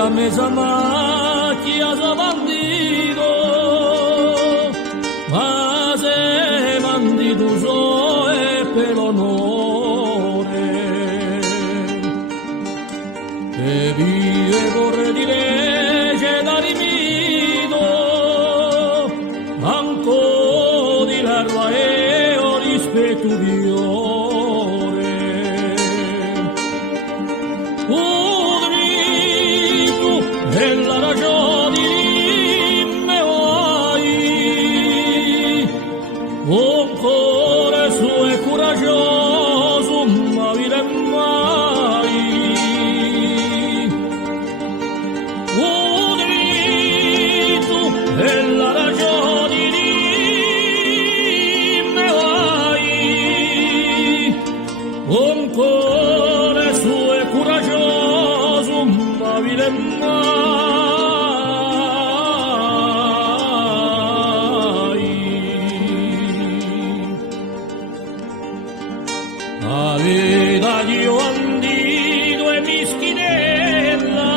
a mesa macchia sa bandito, ma se bandito so è per l'onore. E vie vorrei di legge da rimito, ancora di l'erba e o rispetto di ore. Udrito della ragione me vuoi, un cuore suo e coraggioso ma vire mai. Udrito della ragione me vuoi, un cuore suo e coraggioso ma vile mai. La vita io andito e mischinella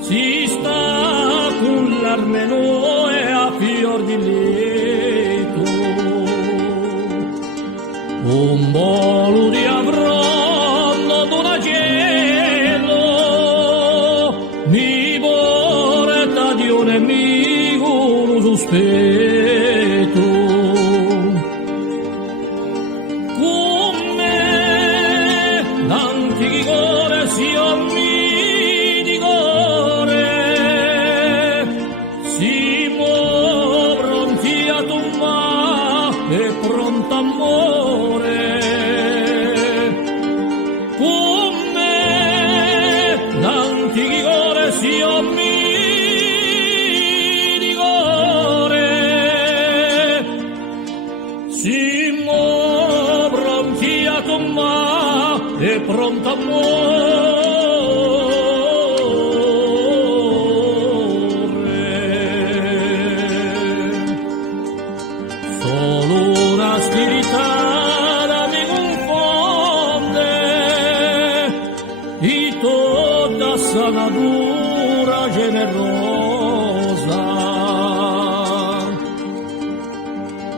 si sta con l'armeno e a fior di letto. Un bolo di avronno d'una cielo mi porta di un nemico lo sospetto. Come l'antichi cuore si di cuore si muove pronti a tomba e pronto amore. Come l'antichi cuore si di cuore si muove pronti a tomba e pronto amore. Solo una spiritata mi confonde di tutta sa natura generosa.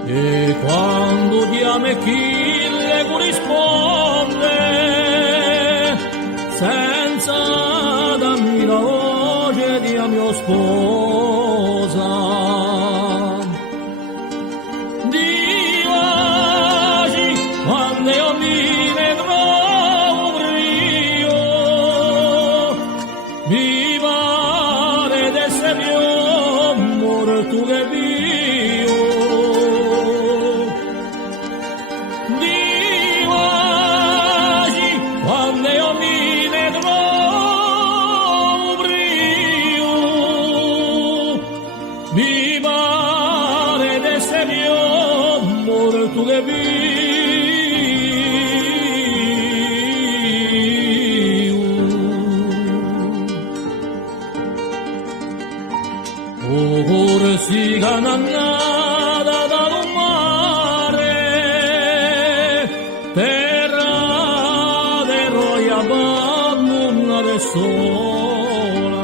E quando diamo chi le corrisponde, senza dammi la voce di mia sposa. Divaci quando io mi ne trovo brio, mi pare d'essere io morto che vivo. Divaci quando io mi ne trovo brio, mi pare d'essere io morto che vivo. Ora si canannata dal mare, terra de roia abbandonata sola.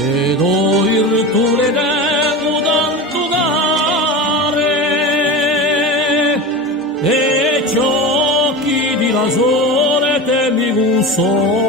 Ed oir tu le tengo tanto care, e ciò chi di la sole te mi consola.